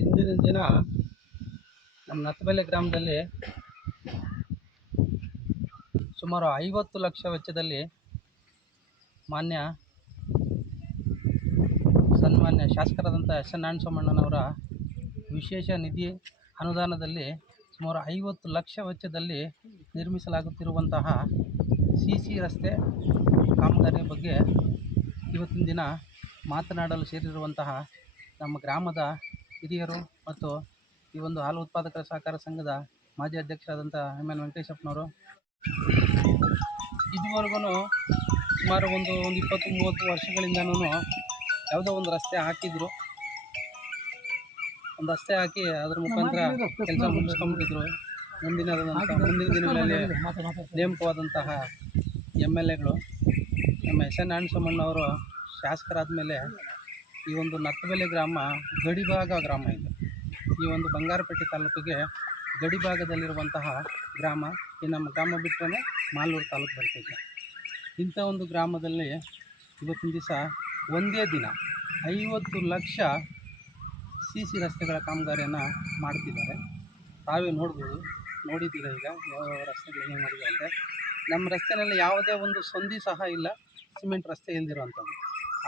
ಇಂದಿನ ದಿನ ನಮ್ಮ ನತ್ತಬೆಲೆ ಗ್ರಾಮದಲ್ಲಿ ಸುಮಾರು 50 ಲಕ್ಷ ವೆಚ್ಚದಲ್ಲಿ ಸನ್ಮಾನ್ಯ ಶಾಸಕರಾದಂಥ ಎಸ್ ಎನ್ ನಾರಾಯಣಸ್ವಾಮಣ್ಣನವರ ವಿಶೇಷ ನಿಧಿ ಅನುದಾನದಲ್ಲಿ ಸುಮಾರು 50 ಲಕ್ಷ ವೆಚ್ಚದಲ್ಲಿ ನಿರ್ಮಿಸಲಾಗುತ್ತಿರುವಂತಹ ಸಿ ರಸ್ತೆ ಕಾಮಗಾರಿ ಬಗ್ಗೆ ಇವತ್ತಿನ ದಿನ ಮಾತನಾಡಲು ಸೇರಿರುವಂತಹ ನಮ್ಮ ಗ್ರಾಮದ ಹಿರಿಯರು ಮತ್ತು ಈ ಒಂದು ಹಾಲು ಉತ್ಪಾದಕರ ಸಹಕಾರ ಸಂಘದ ಮಾಜಿ ಅಧ್ಯಕ್ಷರಾದಂಥ ಎಮ್ ಎನ್ ವೆಂಕಟೇಶಪ್ಪನವರು ಇದುವರೆಗೂ ಸುಮಾರು ಒಂದು 20-30 ವರ್ಷಗಳಿಂದನೂ ಯಾವುದೋ ಒಂದು ರಸ್ತೆ ಹಾಕಿದ್ರು, ಒಂದು ರಸ್ತೆ ಹಾಕಿ ಅದರ ಮುಖಾಂತರ ಕೆಲಸ ಮುಗಿಸ್ಕೊಂಡ್ಬಿಟ್ಟಿದ್ರು. ಮುಂದಿನ ದಿನಗಳಲ್ಲಿ ನೇಮಕವಾದಂತಹ MLAಗಳು ನಮ್ಮ ಎಸ್ ಎನ್ ನಾರಾಯಣಸ್ವಾಮಣ್ಣವರು ಶಾಸಕರಾದ ಮೇಲೆ ಈ ಒಂದು ನತ್ತಬೆಲೆ ಗ್ರಾಮ ಗಡಿಭಾಗ ಗ್ರಾಮ ಇದೆ. ಈ ಒಂದು ಬಂಗಾರಪೇಟೆ ತಾಲೂಕಿಗೆ ಗಡಿಭಾಗದಲ್ಲಿರುವಂತಹ ಗ್ರಾಮ. ಈ ನಮ್ಮ ಗ್ರಾಮ ಬಿಟ್ಟರೆ ಮಾಲೂರು ತಾಲೂಕು ಬರ್ತಿದೆ. ಇಂಥ ಒಂದು ಗ್ರಾಮದಲ್ಲಿ ಇವತ್ತಿನ ದಿವಸ ಒಂದೇ ದಿನ 50 ಲಕ್ಷ ಸಿ ರಸ್ತೆಗಳ ಕಾಮಗಾರಿಯನ್ನು ಮಾಡ್ತಿದ್ದಾರೆ. ತಾವೇ ನೋಡಿದ್ದೀರ ಈಗ ಯಾವ ರಸ್ತೆಗಳು ಏನು ಮಾಡಿದೆ ಅಂದರೆ, ನಮ್ಮ ರಸ್ತೆಯಲ್ಲಿ ಯಾವುದೇ ಒಂದು ಸಂಧಿ ಸಹ ಇಲ್ಲ, ಸಿಮೆಂಟ್ ರಸ್ತೆ ಇಲ್ದಿರೋವಂಥದ್ದು.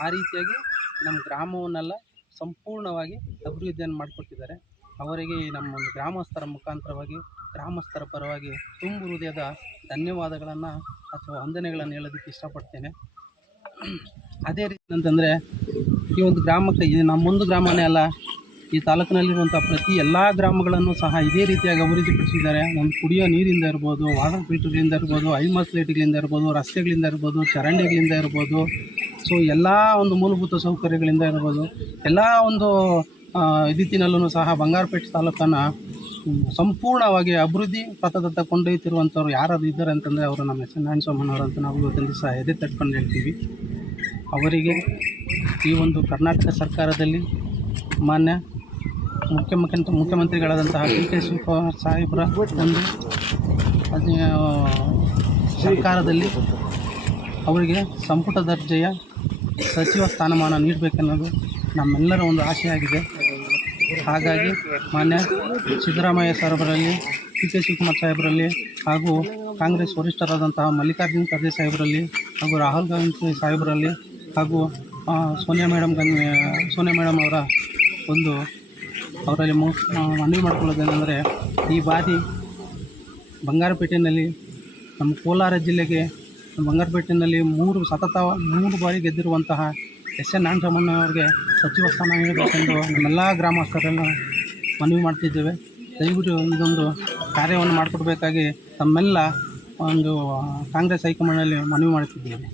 ಆ ರೀತಿಯಾಗಿ ನಮ್ಮ ಗ್ರಾಮವನ್ನೆಲ್ಲ ಸಂಪೂರ್ಣವಾಗಿ ಅಭಿವೃದ್ಧಿಯನ್ನು ಮಾಡಿಕೊಟ್ಟಿದ್ದಾರೆ. ಅವರಿಗೆ ನಮ್ಮ ಒಂದು ಗ್ರಾಮಸ್ಥರ ಮುಖಾಂತರವಾಗಿ, ಗ್ರಾಮಸ್ಥರ ಪರವಾಗಿ ತುಂಬು ಹೃದಯದ ಧನ್ಯವಾದಗಳನ್ನು ಅಥವಾ ವಂದನೆಗಳನ್ನು ಹೇಳೋದಕ್ಕೆ ಇಷ್ಟಪಡ್ತೇನೆ. ಅದೇ ರೀತಿ ಅಂತಂದರೆ, ಈ ಒಂದು ಗ್ರಾಮಕ್ಕೆ ನಮ್ಮೊಂದು ಗ್ರಾಮನೇ ಅಲ್ಲ, ಈ ತಾಲೂಕಿನಲ್ಲಿರುವಂಥ ಪ್ರತಿ ಎಲ್ಲ ಗ್ರಾಮಗಳನ್ನು ಸಹ ಇದೇ ರೀತಿಯಾಗಿ ಅಭಿವೃದ್ಧಿಪಡಿಸಿದ್ದಾರೆ. ನಮ್ಮ ಕುಡಿಯೋ ನೀರಿಂದ ಇರ್ಬೋದು, ವಾಟರ್ ಫಿಲ್ಟರ್ಗಳಿಂದ ಇರ್ಬೋದು, ಐಮಸ್ ಲೈಟ್ಗಳಿಂದ ಇರ್ಬೋದು, ರಸ್ತೆಗಳಿಂದ ಇರ್ಬೋದು, ಚರಂಡಿಗಳಿಂದ ಇರ್ಬೋದು, ಸೊ ಎಲ್ಲ ಒಂದು ಮೂಲಭೂತ ಸೌಕರ್ಯಗಳಿಂದ ಇರ್ಬೋದು, ಎಲ್ಲ ಒಂದು ರೀತಿಯಲ್ಲೂ ಸಹ ಬಂಗಾರಪೇಟೆ ತಾಲೂಕನ್ನು ಸಂಪೂರ್ಣವಾಗಿ ಅಭಿವೃದ್ಧಿ ಪಥದತ್ತ ಕೊಂಡೊಯ್ತಿರುವಂಥವ್ರು ಯಾರಾದರೂ ಇದ್ದಾರೆ ಅಂತಂದರೆ ಅವರು ನಮ್ಮ ಎಸ್ ಎನ್ ನಾರಾಯಣಸ್ವಾಮಣ್ಣವರು ಅಂತ ನಾವು ಇವತ್ತಿನ ದಿವಸ ಎದೆ ತಟ್ಕೊಂಡು ಹೇಳ್ತೀವಿ. ಅವರಿಗೆ ಈ ಒಂದು ಕರ್ನಾಟಕ ಸರ್ಕಾರದಲ್ಲಿ ಮಾನ್ಯ ಮುಖ್ಯಮಂತ್ರಿಗಳಾದಂತಹ DK ಶಿವಕುಮಾರ್ ಸಾಹೇಬರ ಒಂದು ಸರ್ಕಾರದಲ್ಲಿ ಅವರಿಗೆ ಸಂಪುಟ ದರ್ಜೆಯ ಸಚಿವ ಸ್ಥಾನಮಾನ ನೀಡಬೇಕೆನ್ನೋದು ನಮ್ಮೆಲ್ಲರ ಒಂದು ಆಶೆಯಾಗಿದೆ. ಹಾಗಾಗಿ ಮಾನ್ಯ ಸಿದ್ದರಾಮಯ್ಯ ಸಾಹೇಬರಲ್ಲಿ, DK ಶಿವಕುಮಾರ್ ಸಾಹೇಬರಲ್ಲಿ, ಹಾಗೂ ಕಾಂಗ್ರೆಸ್ ವರಿಷ್ಠರಾದಂತಹ ಮಲ್ಲಿಕಾರ್ಜುನ ಖರ್ಗೆ ಸಾಹೇಬರಲ್ಲಿ, ಹಾಗೂ ರಾಹುಲ್ ಗಾಂಧಿ ಸಾಹೇಬರಲ್ಲಿ, ಹಾಗೂ ಸೋನಿಯಾ ಮೇಡಮ್ ಅವರ ಒಂದು ಅವರಲ್ಲಿ ಮನವಿ ಮಾಡಿಕೊಳ್ಳೋದೇನೆಂದರೆ, ಈ ಬಾರಿ ಬಂಗಾರಪೇಟೆಯಲ್ಲಿ ನಮ್ಮ ಕೋಲಾರ ಜಿಲ್ಲೆಗೆ ಬಂಗಾರಪೇಟೆಯಲ್ಲಿ 3 ಬಾರಿ ಗೆದ್ದಿರುವಂತಹ ಎಸ್ ಎನ್ ನಾರಾಯಣಸ್ವಾಮಣ್ಣವ್ರಿಗೆ ಸಚಿವ ಸ್ಥಾನ ನೀಡಬೇಕೆಂದು ನಮ್ಮೆಲ್ಲ ಗ್ರಾಮಸ್ಥರೆಲ್ಲ ಮನವಿ ಮಾಡ್ತಿದ್ದೇವೆ. ದಯವಿಟ್ಟು ಇದೊಂದು ಕಾರ್ಯವನ್ನು ಮಾಡಿಕೊಡ್ಬೇಕಾಗಿ ತಮ್ಮೆಲ್ಲ ಒಂದು ಕಾಂಗ್ರೆಸ್ ಹೈಕಮಾಂಡಲ್ಲಿ ಮನವಿ ಮಾಡುತ್ತಿದ್ದೇವೆ.